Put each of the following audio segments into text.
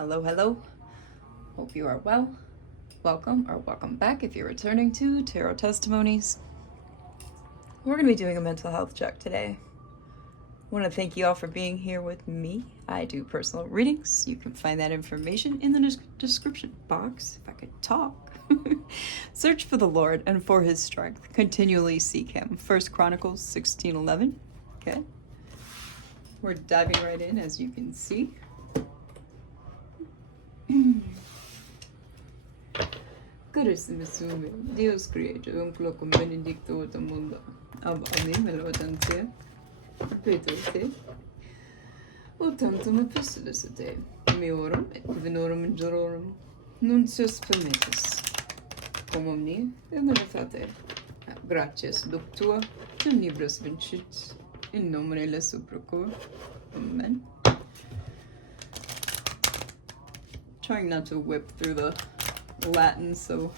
Hello, hello. Hope you are well. Welcome or welcome back if you're returning to Tarot Testimonies. We're going to be doing a mental health check today. I want to thank you all for being here with me. I do personal readings. You can find that information in the description box, if I could talk. Search for the Lord and for his strength. Continually seek him. 1 Chronicles 16:11. Okay. We're diving right in, as you can see. Carissimi sumi, Deus creator, un cloco benedicto del mundo. Ab ami melodantia. Repetete. O tantum epistolicite. Meorum et divinorum injurorum. Nuncius permittis. Cum omni humanitate. Gratias ductua. In libros vincit. In nomine le supracor. Amen. Trying not to whip through the Latin so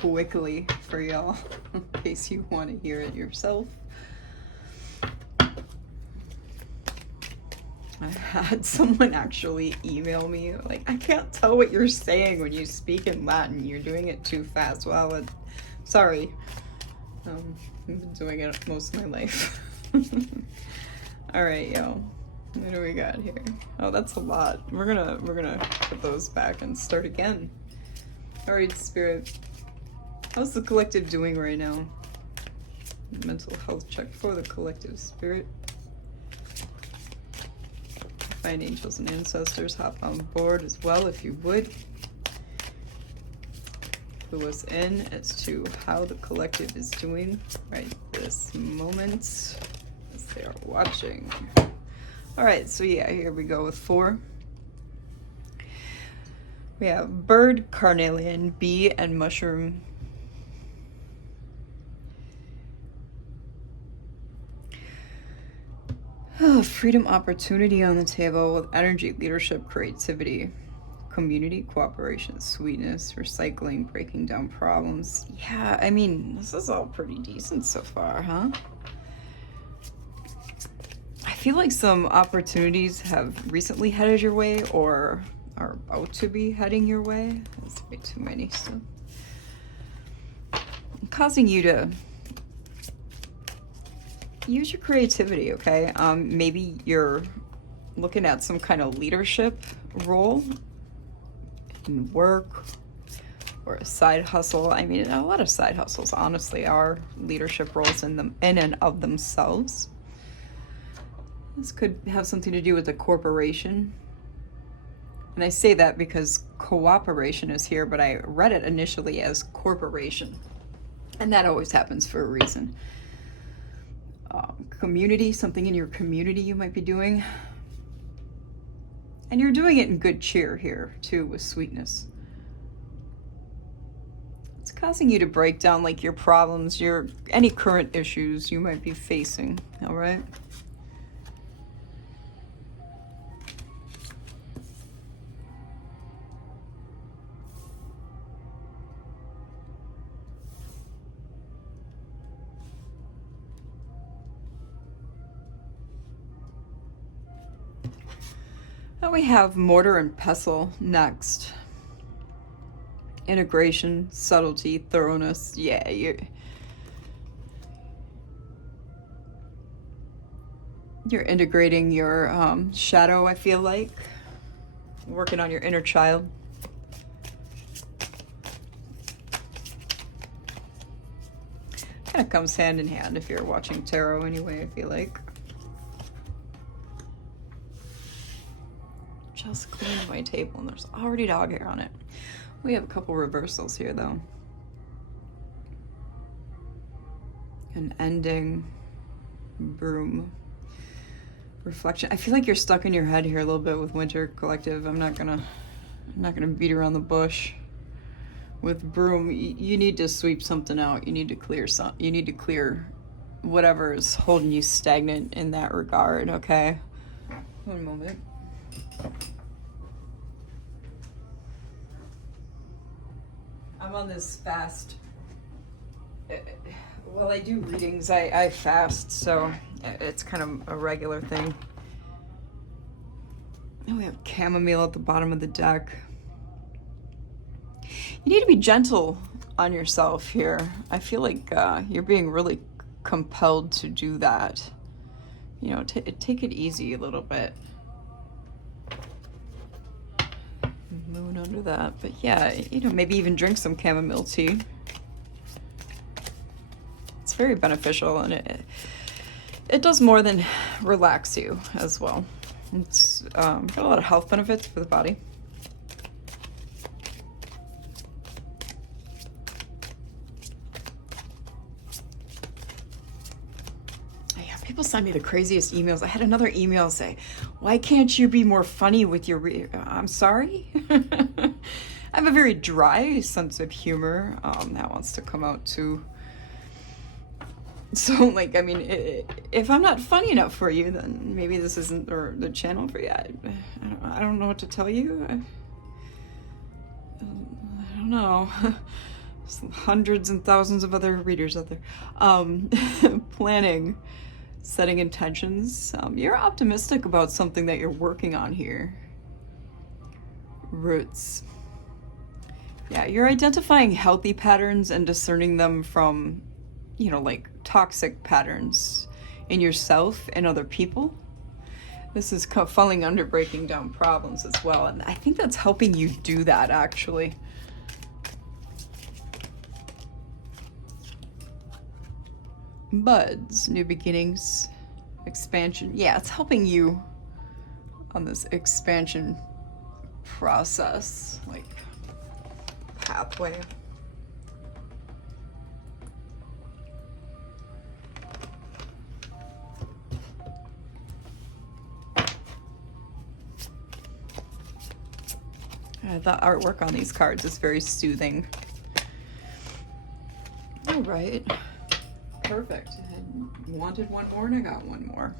quickly for y'all, in case you want to hear it yourself. I had someone actually email me, like, I can't tell what you're saying when you speak in Latin. You're doing it too fast. Well, sorry. I've been doing it most of my life. Alright, y'all. What do we got here? Oh, that's a lot. We're gonna put those back and start again. Alright, Spirit. How's the collective doing right now? Mental health check for the collective, Spirit. Find angels and ancestors, hop on board as well if you would. Clue us in as to how the collective is doing right this moment as they are watching. Alright, so yeah, here we go with 4. We have bird, carnelian, bee, and mushroom. Oh, freedom, opportunity on the table with energy, leadership, creativity, community, cooperation, sweetness, recycling, breaking down problems. Yeah, I mean, this is all pretty decent so far, huh? I feel like some opportunities have recently headed your way or are about to be heading your way. That's way too many still. Causing you to use your creativity, okay? Maybe you're looking at some kind of leadership role in work or a side hustle. I mean, a lot of side hustles honestly are leadership roles in and of themselves. This could have something to do with a corporation. And I say that because cooperation is here, but I read it initially as corporation. And that always happens for a reason. Community, something in your community you might be doing. And you're doing it in good cheer here, too, with sweetness. It's causing you to break down, like, your problems, any current issues you might be facing, all right? Now we have mortar and pestle next. Integration, subtlety, thoroughness. Yeah, you're integrating your shadow, I feel like. Working on your inner child. Kind of comes hand in hand if you're watching tarot anyway, I feel like. Just cleaned my table and there's already dog hair on it. We have a couple reversals here though. An ending, broom, reflection. I feel like you're stuck in your head here a little bit with Winter Collective. I'm not gonna beat around the bush. With broom, you need to sweep something out. You need to clear whatever is holding you stagnant in that regard, okay? One moment. I'm on this fast. Well, I do readings. I fast, so it's kind of a regular thing. Oh, we have chamomile at the bottom of the deck. You need to be gentle on yourself here. I feel like you're being really compelled to do that. You know, take it easy a little bit. Moon under that. But yeah, you know, maybe even drink some chamomile tea. It's very beneficial, and it does more than relax you as well. It's got a lot of health benefits for the body. Yeah, people send me the craziest emails. I had another email say, "Why can't you be more funny with your?" I'm sorry. I have a very dry sense of humor that wants to come out too. So, like, I mean, if I'm not funny enough for you, then maybe this isn't the channel for you. I don't know what to tell you. I don't know. Hundreds and thousands of other readers out there. Planning, setting intentions. You're optimistic about something that you're working on here. Roots. Yeah, you're identifying healthy patterns and discerning them from, you know, like toxic patterns in yourself and other people. This is falling under breaking down problems as well, and I think that's helping you do that, actually. Buds, new beginnings, expansion. Yeah, it's helping you on this expansion process, like pathway. The artwork on these cards is very soothing. All right. Perfect. I wanted one more and I got one more.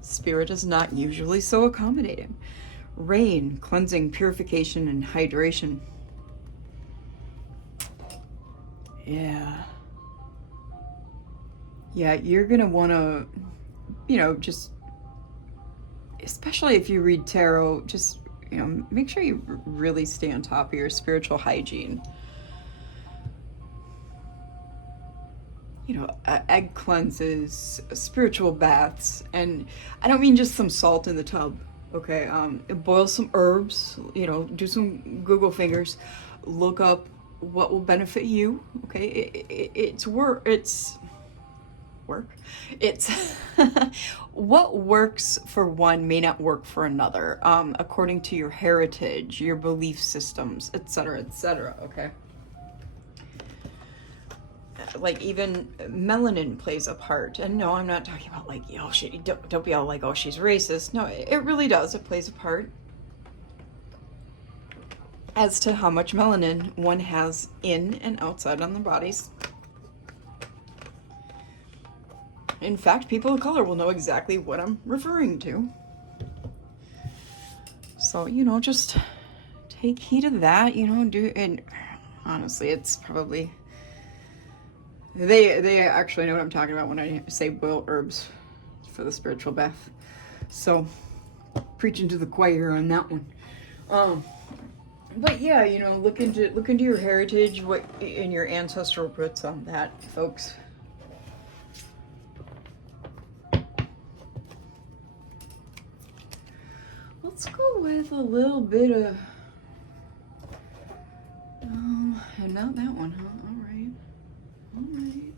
Spirit is not usually so accommodating. Rain, cleansing, purification, and hydration. Yeah. Yeah, you're going to want to, you know, just, especially if you read tarot, just, you know, make sure you really stay on top of your spiritual hygiene. You know, egg cleanses, spiritual baths, and I don't mean just some salt in the tub, okay? Boil some herbs, you know, do some Google fingers, look up what will benefit you, okay? It's work. It's what works for one may not work for another, according to your heritage, your belief systems, etc., okay? Like, even melanin plays a part. And no, I'm not talking about like, oh, don't be all like, oh, she's racist. No, it really does. It plays a part as to how much melanin one has in and outside on their bodies. In fact, people of color will know exactly what I'm referring to. So, you know, just take heed of that, you know, and honestly, it's probably, they actually know what I'm talking about when I say boil herbs for the spiritual bath. So, preaching to the choir on that one. But yeah, you know, look into your heritage, what in your ancestral roots on that, folks. Let's go with a little bit of, and not that one, huh? All right.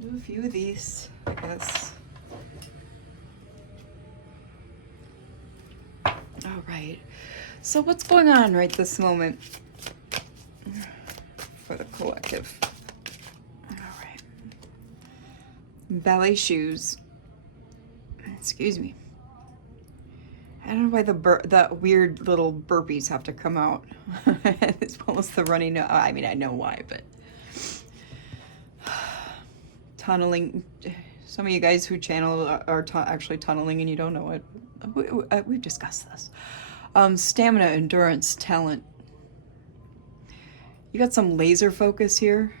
Do a few of these, I guess. All right. So what's going on right this moment for the collective? All right. Ballet shoes. Excuse me. I don't know why the weird little burpees have to come out, as well as the running. I mean, I know why, but tunneling. Some of you guys who channel are actually tunneling, and you don't know it. We've discussed this. Stamina, endurance, talent. You got some laser focus here.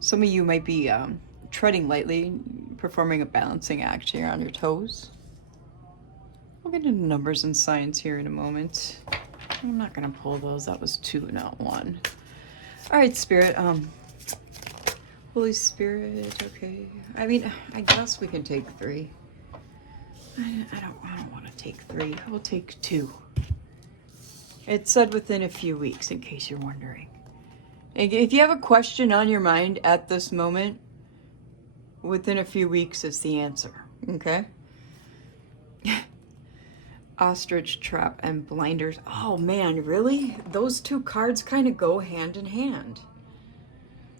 Some of you might be treading lightly, performing a balancing act here on your toes. We'll get into numbers and signs here in a moment. I'm not gonna pull those. That was 2, not 1. All right, Spirit. Holy Spirit. Okay. I mean, I guess we can take 3. I don't want to take 3. I will take 2. It said within a few weeks, in case you're wondering. If you have a question on your mind at this moment, within a few weeks is the answer. Okay. Ostrich trap and blinders. Oh man, really? Those 2 cards kind of go hand in hand.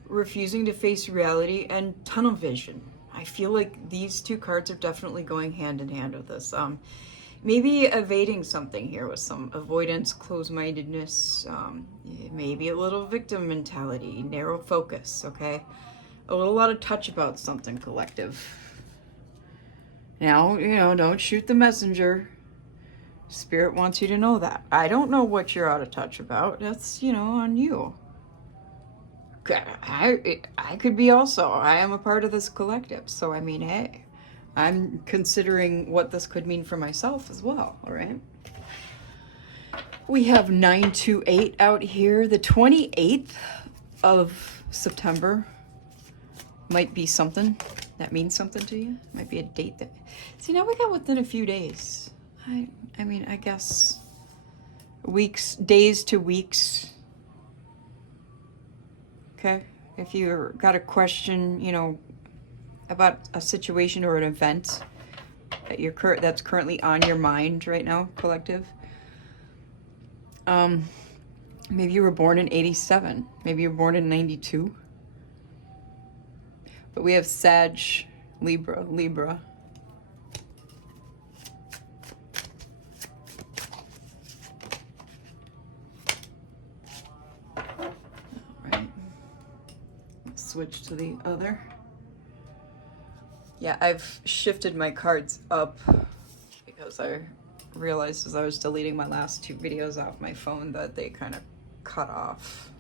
Refusing to face reality and tunnel vision. I feel like these 2 cards are definitely going hand in hand with this. Maybe evading something here with some avoidance, closed-mindedness, maybe a little victim mentality, narrow focus, okay? A little out of touch about something, collective. Now, don't shoot the messenger. Spirit wants you to know that. I don't know what you're out of touch about. That's, on you. I could be also. I am a part of this collective. So, I mean, hey, I'm considering what this could mean for myself as well, all right? We have 928 out here. The 28th of September might be something that means something to you. Might be a date that... See, now we got within a few days. I mean, I guess weeks, days to weeks. Okay? If you got a question, about a situation or an event that that's currently on your mind right now, collective. Maybe you were born in 87. Maybe you were born in 92. But we have Sag, Libra. Switch to the other. Yeah, I've shifted my cards up because I realized as I was deleting my last 2 videos off my phone that they kind of cut off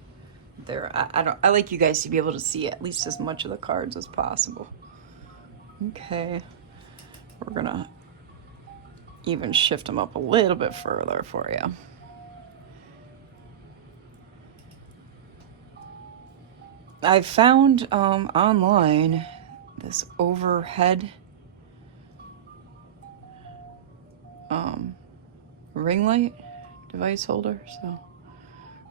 there. I like you guys to be able to see at least as much of the cards as possible. Okay, we're gonna even shift them up a little bit further for you. I found online this overhead ring light device holder, so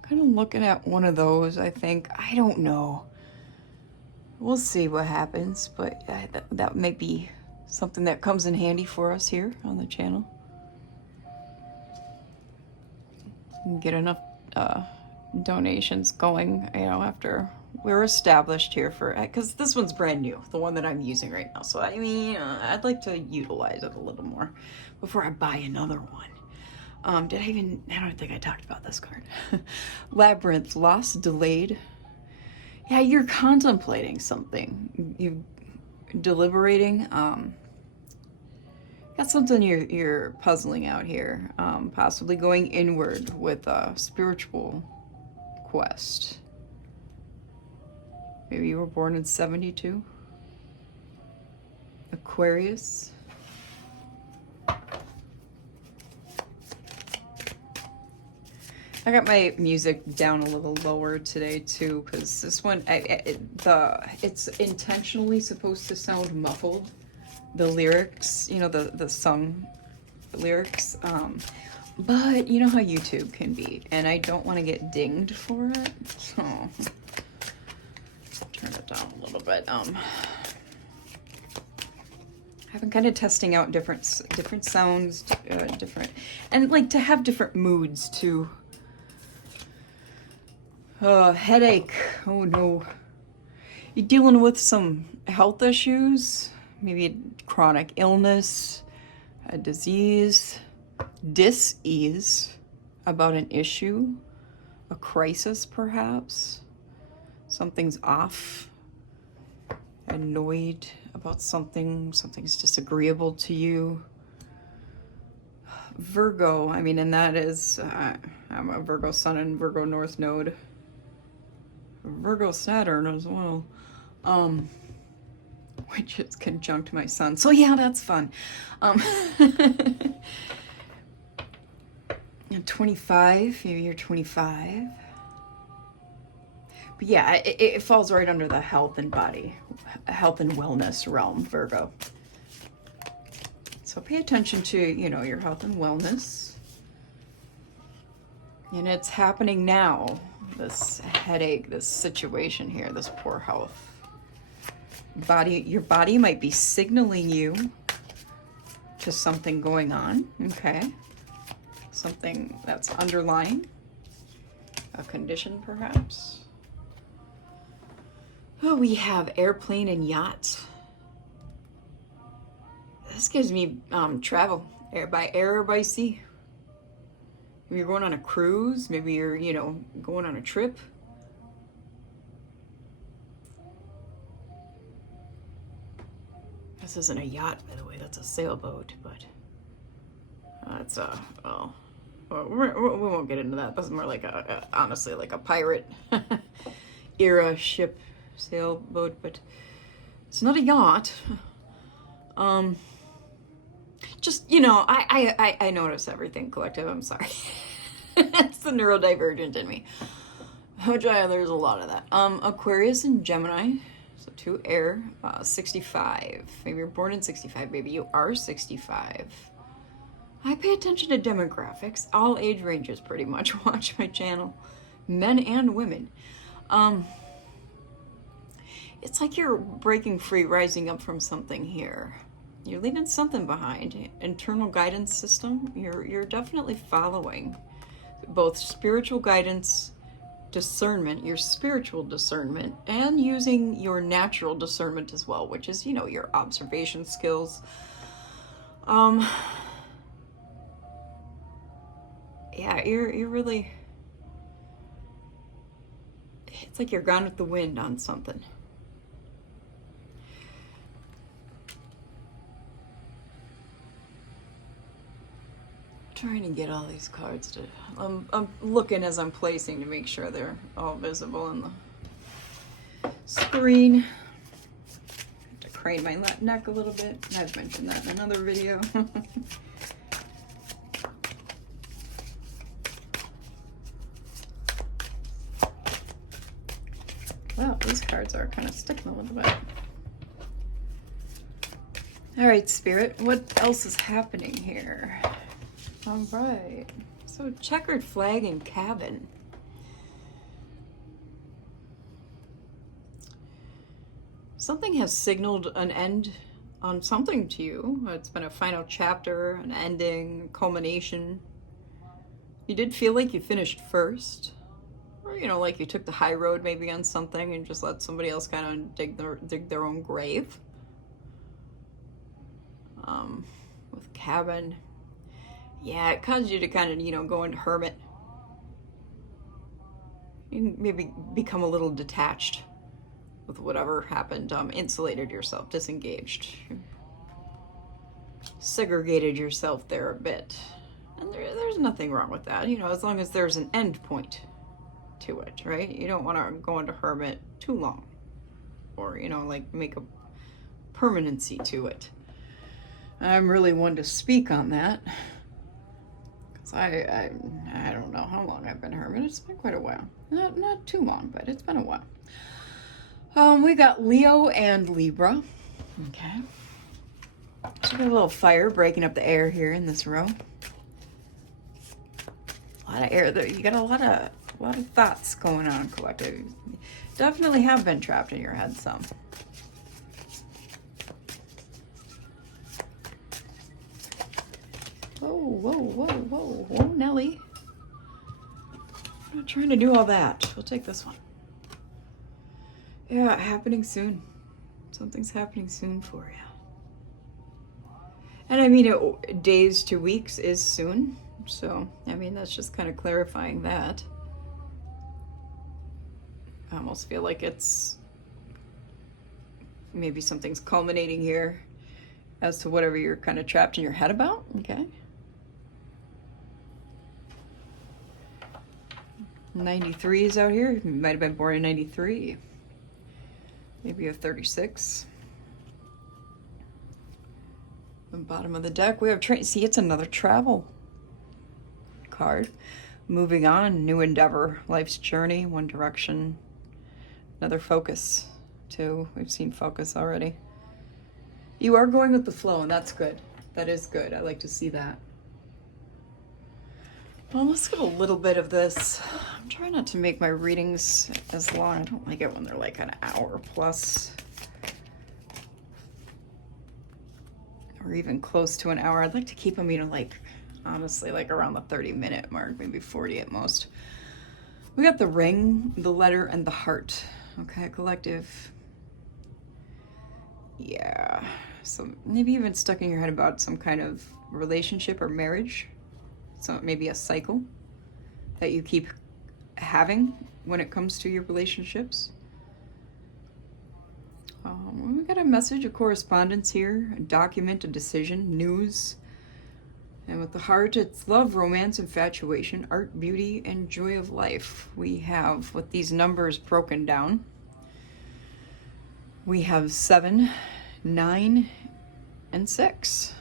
kind of looking at one of those. I think, I don't know, we'll see what happens, but that might be something that comes in handy for us here on the channel. Get enough donations going, after we're established here because this one's brand new, the one that I'm using right now. So I mean, I'd like to utilize it a little more before I buy another one. I don't think I talked about this card. Labyrinth, lost, delayed. Yeah, you're contemplating something. You deliberating. Got something you're puzzling out here. Possibly going inward with a spiritual quest. Maybe you were born in 72. Aquarius. I got my music down a little lower today too, because this one, it's intentionally supposed to sound muffled. The lyrics, the sung lyrics, but you know how YouTube can be, and I don't want to get dinged for it, so turn it down a little bit. I've been kind of testing out different sounds, and like to have different moods too. Headache. Oh no. You're dealing with some health issues, maybe a chronic illness, a disease, dis-ease about an issue, a crisis perhaps. Something's off, annoyed about something's disagreeable to you. Virgo, and that is, I'm a Virgo Sun and Virgo North Node. Virgo Saturn as well, which is conjunct my Sun. So yeah, that's fun. And 25, maybe you're 25. But yeah, it falls right under the health and body, health and wellness realm, Virgo. So pay attention to, you know, your health and wellness. And it's happening now, this headache, this situation here, this poor health. Your body might be signaling you to something going on, okay? Something that's underlying, a condition perhaps. Oh, we have airplane and yacht. This gives me travel, by air or by sea. Maybe you're going on a cruise, maybe you're, you know, going on a trip. This isn't a yacht, by the way, that's a sailboat, but that's well, we won't get into that. This is more like honestly, like a pirate era ship, sailboat, but it's not a yacht. Just, you know, I notice everything, collective, I'm sorry. It's the neurodivergent in me. There's a lot of that. Aquarius and Gemini, so 2 air, 65. Maybe you're born in 65, maybe you are 65. I pay attention to demographics, all age ranges pretty much watch my channel, men and women. It's like you're breaking free, rising up from something here. You're leaving something behind. Internal guidance system, you're definitely following both spiritual guidance, discernment, your spiritual discernment, and using your natural discernment as well, which is, you know, your observation skills. Yeah, you're really, it's like you're gone with the wind on something. Trying to get all these cards to, I'm looking as I'm placing to make sure they're all visible on the screen. I have to crane my neck a little bit. I've mentioned that in another video. Well, these cards are kind of sticking a little bit. All right, Spirit, what else is happening here? All right, so checkered flag and cabin. Something has signaled an end on something to you. It's been a final chapter, an ending, a culmination. You did feel like you finished first. Or, you know, like you took the high road maybe on something and just let somebody else kind of dig their own grave. With cabin. Yeah, it caused you to kind of, you know, go into hermit. You maybe become a little detached with whatever happened, insulated yourself, disengaged. Segregated yourself there a bit. And there's nothing wrong with that, you know, as long as there's an end point to it, right? You don't want to go into hermit too long. Or, you know, like make a permanency to it. I'm really one to speak on that. I don't know how long I've been hermit. It's been quite a while. Not too long, but it's been a while. We got Leo and Libra. Okay. So we got a little fire breaking up the air here in this row. A lot of air there. You got a lot of thoughts going on, collective. Definitely have been trapped in your head some. Whoa, Nelly. I'm not trying to do all that. We'll take this one. Yeah, happening soon. Something's happening soon for you. And I mean, days to weeks is soon. So, I mean, that's just kind of clarifying that. I almost feel like it's maybe something's culminating here as to whatever you're kind of trapped in your head about. Okay. 93 is out here. You might have been born in 93. Maybe you have 36. The bottom of the deck, we have see, it's another travel card. Moving on, new endeavor, life's journey, one direction, another focus, too. We've seen focus already. You are going with the flow, and that's good. That is good. I like to see that. Well, let's get a little bit of this. I'm trying not to make my readings as long. I don't like it when they're like an hour plus. Or even close to an hour. I'd like to keep them, like, honestly, like around the 30-minute mark, maybe 40 at most. We got the ring, the letter, and the heart. Okay, collective. Yeah. So maybe even stuck in your head about some kind of relationship or marriage. So maybe a cycle that you keep having when it comes to your relationships. We got a message, a correspondence here, a document, a decision, news. And with the heart, it's love, romance, infatuation, art, beauty, and joy of life. We have, with these numbers broken down, we have 7, 9, and 6.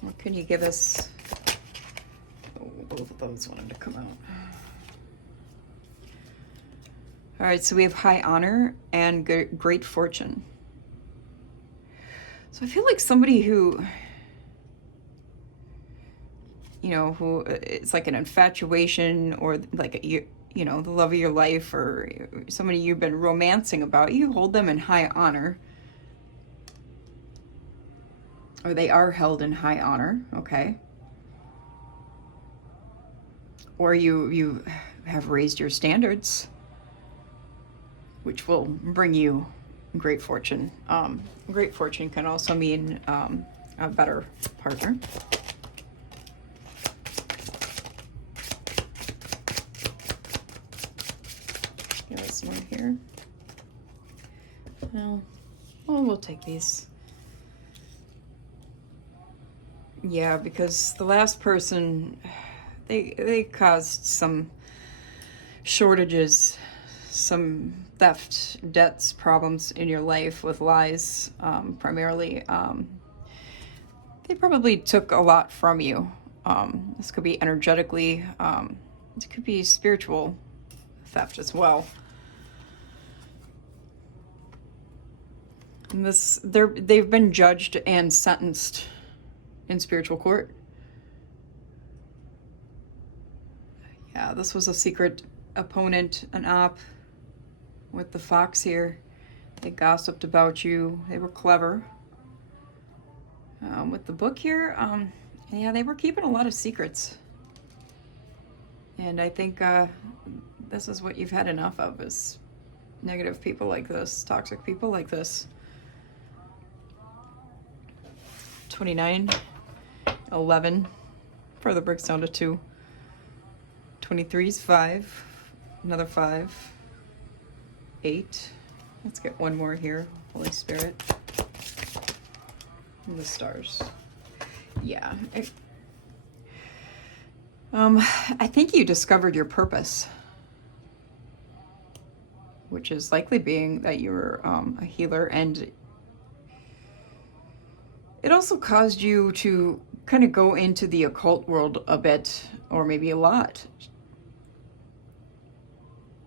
What can you give us? Oh, both of those wanted to come out. All right, so we have high honor and great fortune. So I feel like somebody who, who it's like an infatuation or like, the love of your life or somebody you've been romancing about, you hold them in high honor. Or they are held in high honor, okay? Or you have raised your standards, which will bring you great fortune. Great fortune can also mean a better partner. Give us one here. Well, we'll take these. Yeah, because the last person, they caused some shortages, some theft, debts, problems in your life with lies, primarily. They probably took a lot from you. This could be energetically, it could be spiritual theft as well. And they've been judged and sentenced in spiritual court. Yeah, this was a secret opponent, an op with the fox here. They gossiped about you. They were clever. With the book here, yeah, they were keeping a lot of secrets. And I think this is what you've had enough of, is negative people like this, toxic people like this. 29. 11, further breaks down to 2. 23 is 5, another 5, 8. Let's get one more here. Holy Spirit. And the stars. Yeah. I think you discovered your purpose, which is likely being that you're a healer, and it also caused you to kind of go into the occult world a bit, or maybe a lot,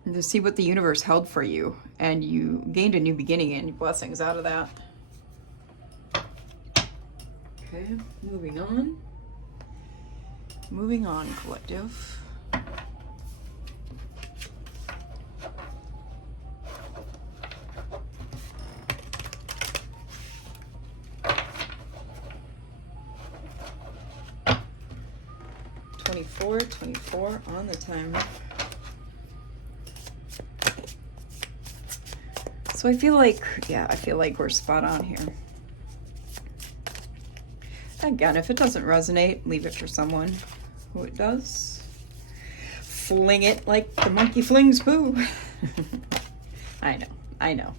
and to see what the universe held for you, and you gained a new beginning and blessings out of that. Okay, moving on. Moving on, collective. Twenty-four on the timer. So I feel like we're spot on here. Again, if it doesn't resonate, leave it for someone who it does. Fling it like the monkey flings poo. I know.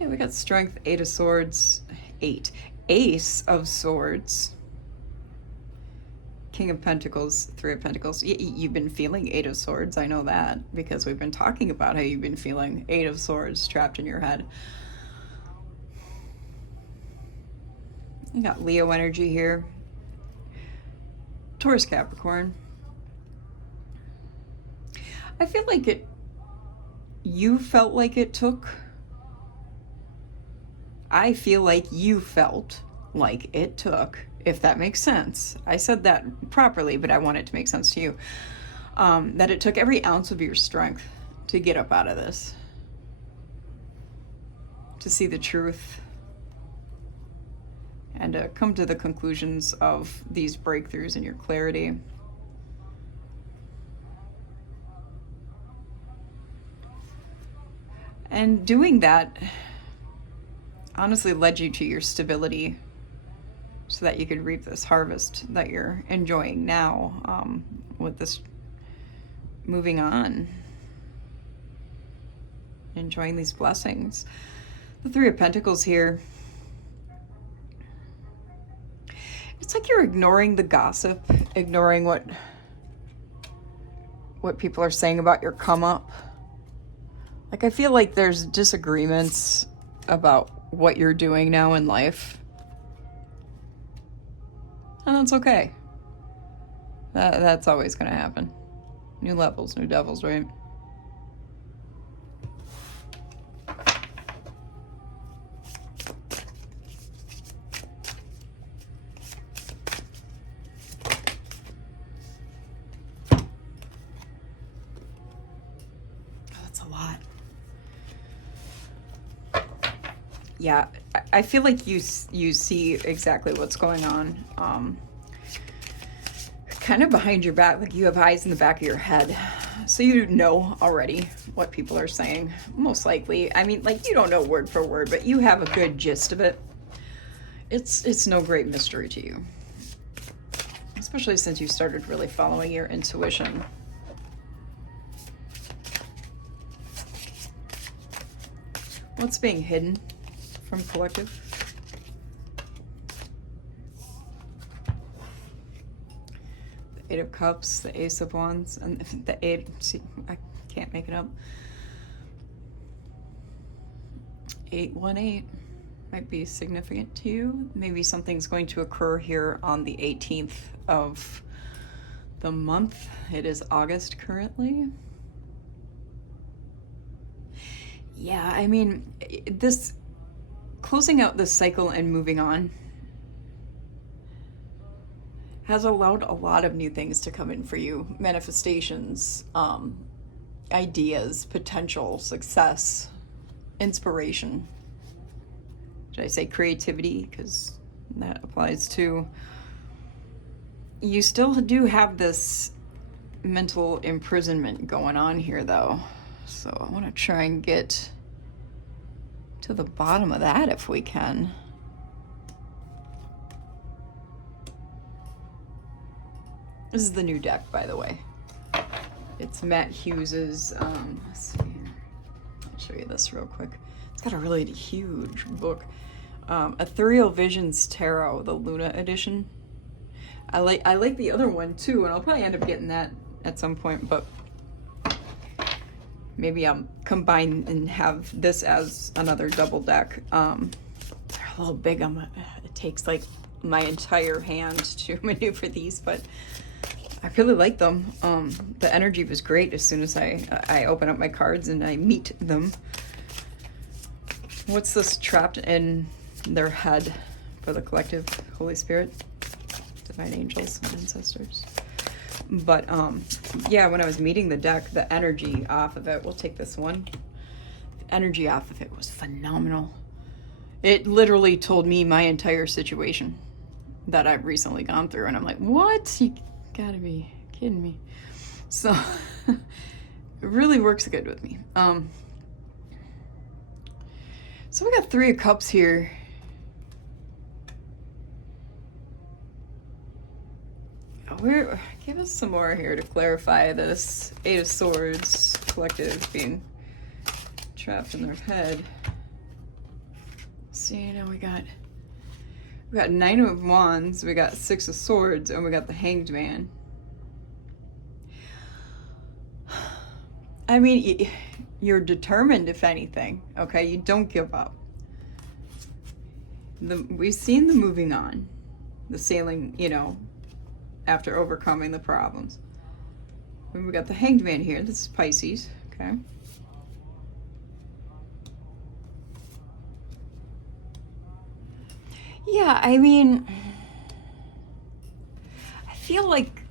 Yeah, we got strength, 8 of swords, 8. Ace of Swords, King of Pentacles, Three of Pentacles. You've been feeling Eight of Swords. I know that because we've been talking about how you've been feeling Eight of Swords trapped in your head. You got Leo energy here. Taurus, Capricorn. I feel like you felt like it took. I feel like you felt like it took, if that makes sense. I said that properly, but I want it to make sense to you. That it took every ounce of your strength to get up out of this, to see the truth, and to come to the conclusions of these breakthroughs in your clarity. And doing that honestly led you to your stability so that you could reap this harvest that you're enjoying now, with this moving on, enjoying these blessings. The Three of Pentacles here. It's like you're ignoring the gossip, ignoring what people are saying about your come up. Like, I feel like there's disagreements about what you're doing now in life. And that's okay. That's always going to happen. New levels, new devils, right? That's a lot. Yeah, I feel like you see exactly what's going on. Kind of behind your back, like you have eyes in the back of your head. So you know already what people are saying, most likely. I mean, like, you don't know word for word, but you have a good gist of it. It's no great mystery to you. Especially since you started really following your intuition. What's being hidden from collective? The Eight of Cups, the Ace of Wands, and the Eight. See, I can't make it up. 818 might be significant to you. Maybe something's going to occur here on the 18th of the month. It is August currently. Yeah, I mean, this closing out this cycle and moving on has allowed a lot of new things to come in for you. Manifestations, ideas, potential, success, inspiration. Should I say creativity? Because that applies to... You still do have this mental imprisonment going on here, though. So I want to try and get to the bottom of that if we can. This is the new deck, by the way. It's Matt Hughes's, let's see here. I'll show you this real quick. It's got a really huge book. Ethereal Visions Tarot, the Luna edition. I like the other one too, and I'll probably end up getting that at some point, but maybe I'll combine and have this as another double deck. They're a little big. It takes like my entire hand to maneuver these, but I really like them. The energy was great as soon as I open up my cards and I meet them. What's this trapped in their head for the collective? Holy Spirit, divine angels, and ancestors. But yeah, when I was meeting the deck, the energy off of it, we'll take this one. The energy off of it was phenomenal. It literally told me my entire situation that I've recently gone through, and I'm like, what? You gotta be kidding me. So it really works good with me. So we got Three of Cups here. Give us some more here to clarify this. Eight of Swords, collective being trapped in their head. See, now we got We got Nine of Wands, we got Six of Swords, and we got the Hanged Man. I mean, you're determined, if anything, okay? You don't give up. We've seen the moving on, the sailing, you know, after overcoming the problems. And we got the Hanged Man here. This is Pisces, okay? Yeah, I mean, I feel like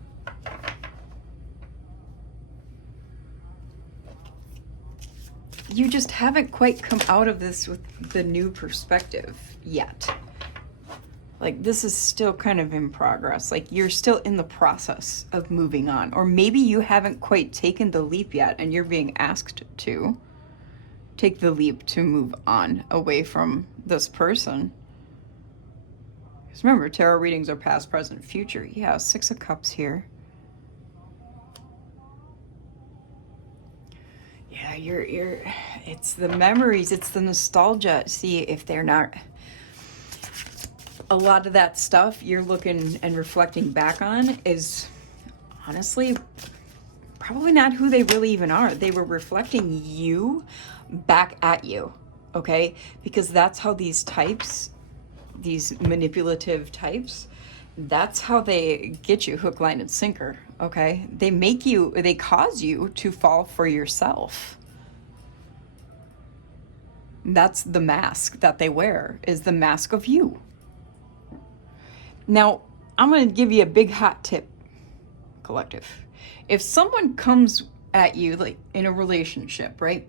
you just haven't quite come out of this with the new perspective yet. Like, this is still kind of in progress. Like, you're still in the process of moving on. Or maybe you haven't quite taken the leap yet and you're being asked to take the leap to move on away from this person. Because remember, tarot readings are past, present, future. Yeah, Six of Cups here. Yeah, it's the memories, it's the nostalgia. See, if they're not, a lot of that stuff you're looking and reflecting back on is honestly probably not who they really even are. They were reflecting you back at you, okay? Because that's how these types, these manipulative types, that's how they get you hook, line, and sinker, okay? They cause you to fall for yourself. That's the mask that they wear, is the mask of you. Now, I'm going to give you a big hot tip, collective. If someone comes at you, like in a relationship, right,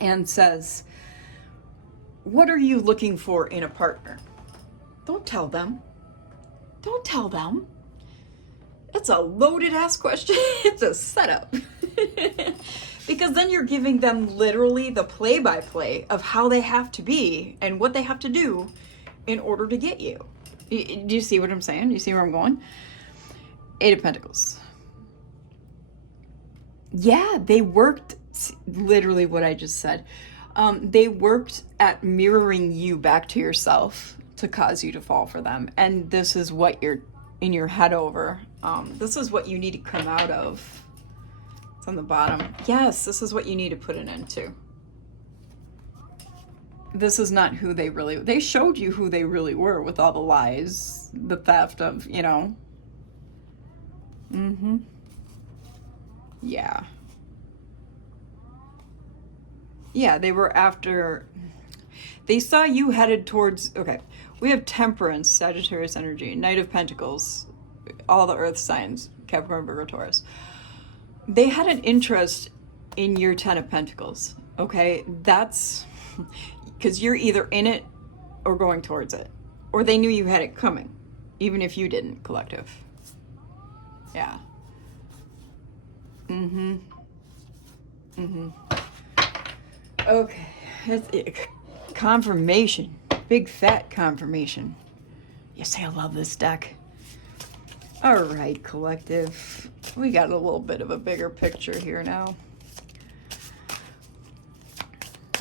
and says, what are you looking for in a partner? Don't tell them. Don't tell them. That's a loaded ass question. It's a setup. Because then you're giving them literally the play-by-play of how they have to be and what they have to do in order to get you. Do you see what I'm saying? Do you see where I'm going? Eight of Pentacles. Yeah, they worked, literally what I just said. They worked at mirroring you back to yourself to cause you to fall for them. And this is what you're in your head over. This is what you need to come out of. It's on the bottom. Yes, this is what you need to put an end to. This is not who they showed you who they really were with all the lies, the theft of, you know. Yeah. Yeah, they were after, they saw you headed towards, okay, we have Temperance, Sagittarius energy, Knight of Pentacles, all the earth signs, Capricorn, Virgo, Taurus. They had an interest in your Ten of Pentacles, okay? That's because you're either in it or going towards it. Or they knew you had it coming, even if you didn't, collective. Yeah. Okay. That's it. Confirmation. Big fat confirmation. Yes, I love this deck. All right, collective. We got a little bit of a bigger picture here now.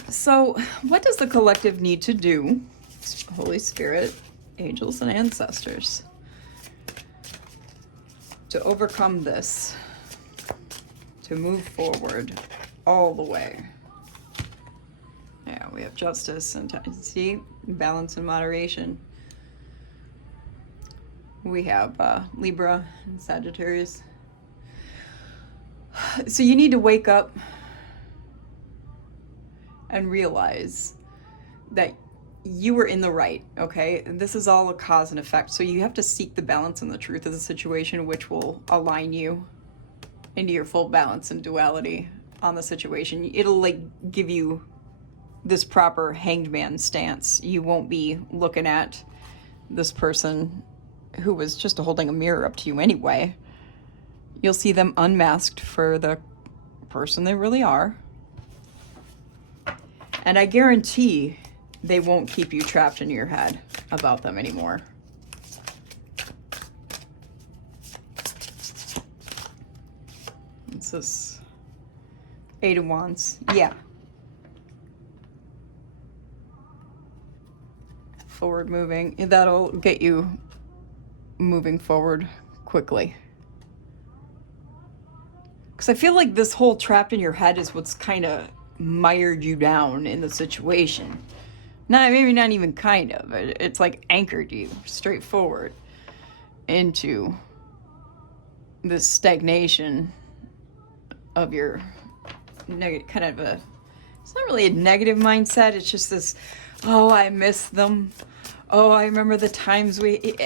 So, what does the collective need to do, Holy Spirit, angels, and ancestors, to overcome this, to move forward all the way? Yeah, we have justice and see, balance and moderation. We have Libra and Sagittarius. So you need to wake up and realize that you were in the right, okay? This is all a cause and effect. So you have to seek the balance and the truth of the situation, which will align you into your full balance and duality on the situation. It'll like give you this proper hanged man stance. You won't be looking at this person who was just holding a mirror up to you anyway. You'll see them unmasked for the person they really are. And I guarantee they won't keep you trapped in your head about them anymore. It's this Eight of Wands. Yeah. forward moving. That'll get you moving forward quickly. Because I feel like this whole trapped in your head is what's kind of mired you down in the situation. Maybe not even kind of. It's like anchored you straight forward into this stagnation of your negative, kind of a, it's not really a negative mindset. It's just this, oh, I miss them. Oh, I remember the times we go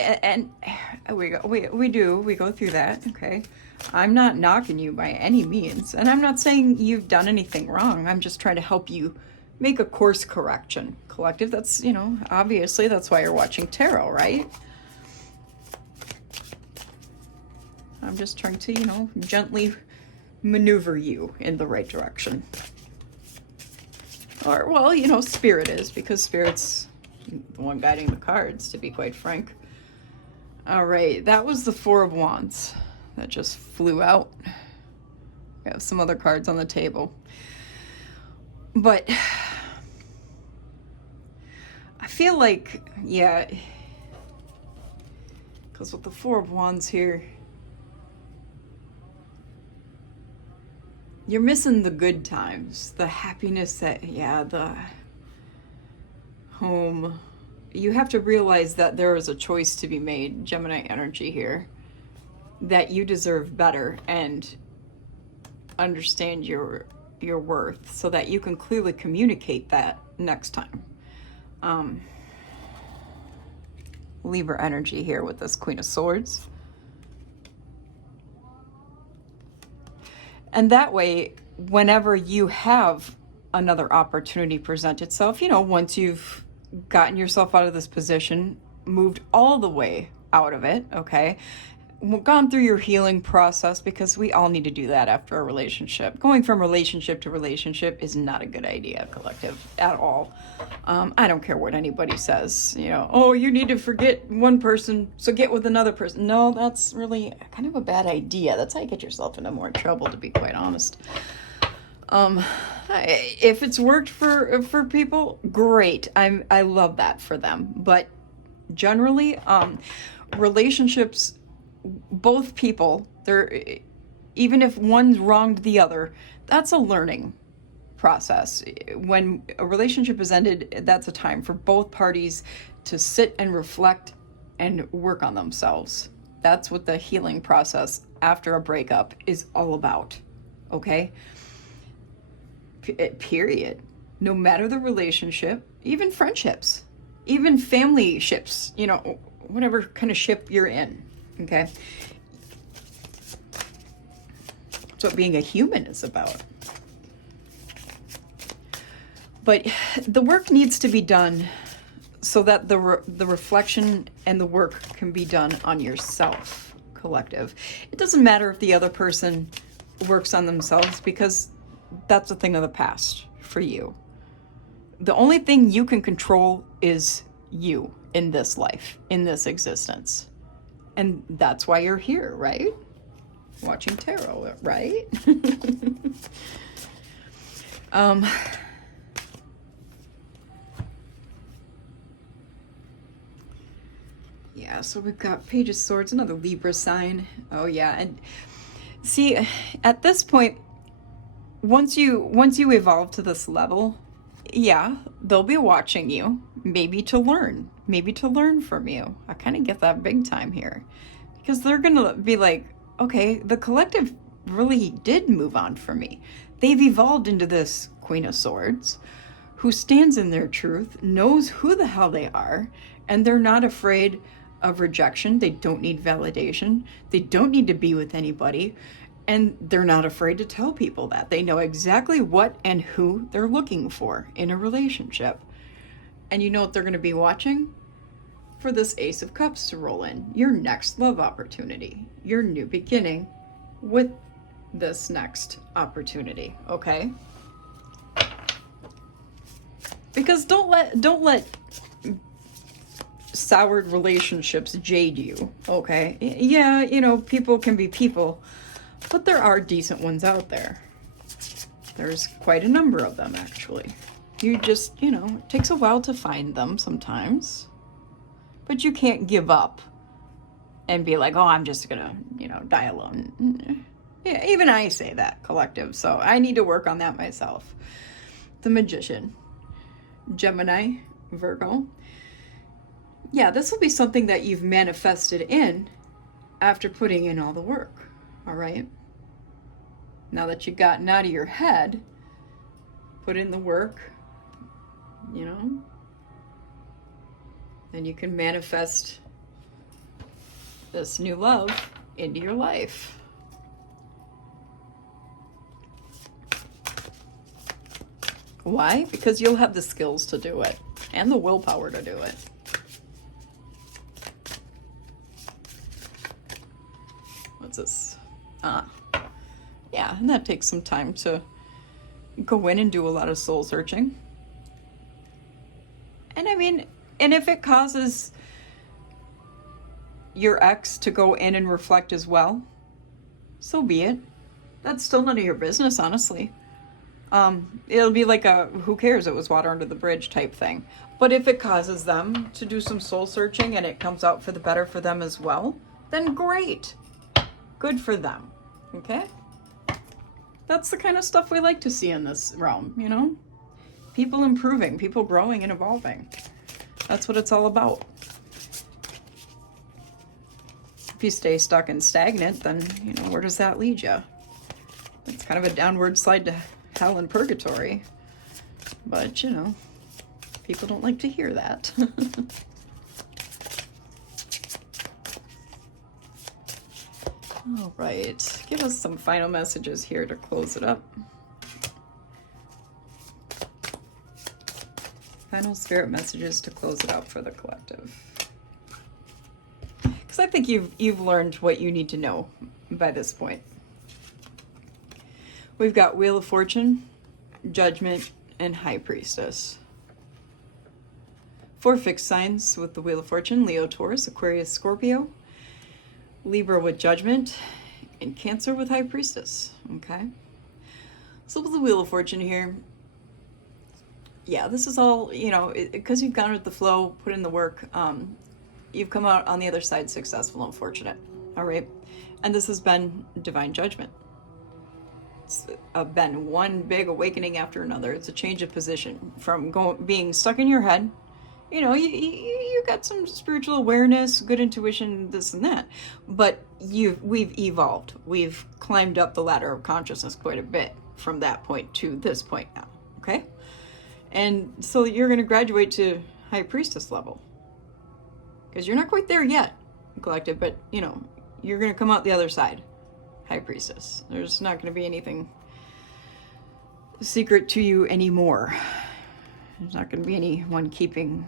through that. Okay. I'm not knocking you by any means. And I'm not saying you've done anything wrong. I'm just trying to help you make a course correction. Collective, that's, you know, obviously that's why you're watching tarot, right? I'm just trying to, you know, gently maneuver you in the right direction. Or, well, you know, Spirit is, because Spirit's the one guiding the cards, to be quite frank. All right, that was the Four of Wands that just flew out. We have some other cards on the table. But I feel like, yeah, because with the Four of Wands here, you're missing the good times, the happiness that, yeah, the home. You have to realize that there is a choice to be made, Gemini energy here, that you deserve better and understand your worth so that you can clearly communicate that next time. Libra energy here with this Queen of Swords. And that way, whenever you have another opportunity present itself, you know, once you've gotten yourself out of this position, moved all the way out of it, okay, gone through your healing process, because we all need to do that after a relationship. Going from relationship to relationship is not a good idea, collective, at all. I don't care what anybody says, you know, oh, you need to forget one person, so get with another person. No, that's really kind of a bad idea. That's how you get yourself into more trouble, to be quite honest. If it's worked for people, great. I love that for them. But generally, relationships, both people, they're, even if one's wronged the other, that's a learning process. When a relationship is ended, that's a time for both parties to sit and reflect and work on themselves. That's what the healing process after a breakup is all about. Okay? Period. No matter the relationship, even friendships, even family ships, you know, whatever kind of ship you're in. Okay? That's what being a human is about. But the work needs to be done so that the reflection and the work can be done on yourself, collective. It doesn't matter if the other person works on themselves, because that's a thing of the past for you. The only thing you can control is you in this life, in this existence. And that's why you're here, right? Watching tarot, right? Yeah, so we've got Page of Swords, another Libra sign. Oh yeah, and see, at this point, once you evolve to this level, yeah, they'll be watching you, maybe to learn from you. I kind of get that big time here, because they're gonna be like, okay, the collective really did move on for me. They've evolved into this Queen of Swords who stands in their truth, knows who the hell they are, and they're not afraid of rejection. They don't need validation. They don't need to be with anybody. And they're not afraid to tell people that. They know exactly what and who they're looking for in a relationship. And you know what they're going to be watching? For this Ace of Cups to roll in. Your next love opportunity. Your new beginning with this next opportunity. Okay? Because don't let soured relationships jade you. Okay? Yeah, you know, people can be people. But there are decent ones out there. There's quite a number of them, actually. You just, you know, it takes a while to find them sometimes. But you can't give up and be like, oh, I'm just gonna, die alone. Yeah, even I say that, collective. So I need to work on that myself. The Magician, Gemini, Virgo. Yeah, this will be something that you've manifested in after putting in all the work, all right? Now that you've gotten out of your head, put in the work, then you can manifest this new love into your life. Why? Because you'll have the skills to do it and the willpower to do it. What's this? Yeah, and that takes some time to go in and do a lot of soul searching. And I mean, and if it causes your ex to go in and reflect as well, so be it. That's still none of your business, honestly. It'll be like a who cares, it was water under the bridge type thing. But if it causes them to do some soul searching and it comes out for the better for them as well, then great. Good for them. Okay? That's the kind of stuff we like to see in this realm, People improving, people growing and evolving. That's what it's all about. If you stay stuck and stagnant, then, where does that lead you? It's kind of a downward slide to hell and purgatory. But, people don't like to hear that. All right, give us some final messages here to close it up. Final spirit messages to close it out for the collective. Because I think you've learned what you need to know by this point. We've got Wheel of Fortune, Judgment, and High Priestess. 4 fixed signs with the Wheel of Fortune: Leo, Taurus, Aquarius, Scorpio, Libra with Judgment, and Cancer with High Priestess. Okay? So with the Wheel of Fortune here, yeah, this is all, because you've gone with the flow, put in the work, you've come out on the other side successful and fortunate. All right? And this has been divine judgment. It's been one big awakening after another. It's a change of position from being stuck in your head. You got some spiritual awareness, good intuition, this and that, but we've evolved. We've climbed up the ladder of consciousness quite a bit from that point to this point now, okay? And so you're going to graduate to High Priestess level, because you're not quite there yet, collective, but, you're going to come out the other side, High Priestess. There's not going to be anything secret to you anymore. There's not going to be anyone keeping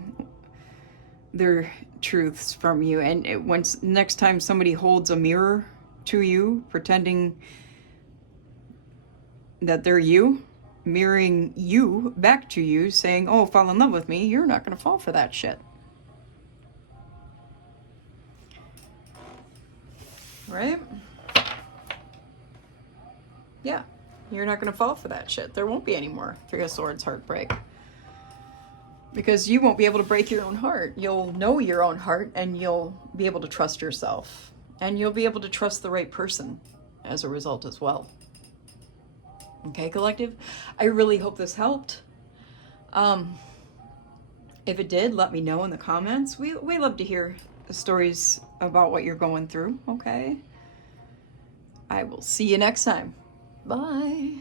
their truths from you. And once next time somebody holds a mirror to you, pretending that they're you, mirroring you back to you, saying, oh, fall in love with me, you're not going to fall for that shit. Right? Yeah, you're not going to fall for that shit. There won't be any more 3 of Swords heartbreak. Because you won't be able to break your own heart. You'll know your own heart, and you'll be able to trust yourself. And you'll be able to trust the right person as a result as well. Okay, collective? I really hope this helped. If it did, let me know in the comments. We love to hear stories about what you're going through, okay? I will see you next time. Bye.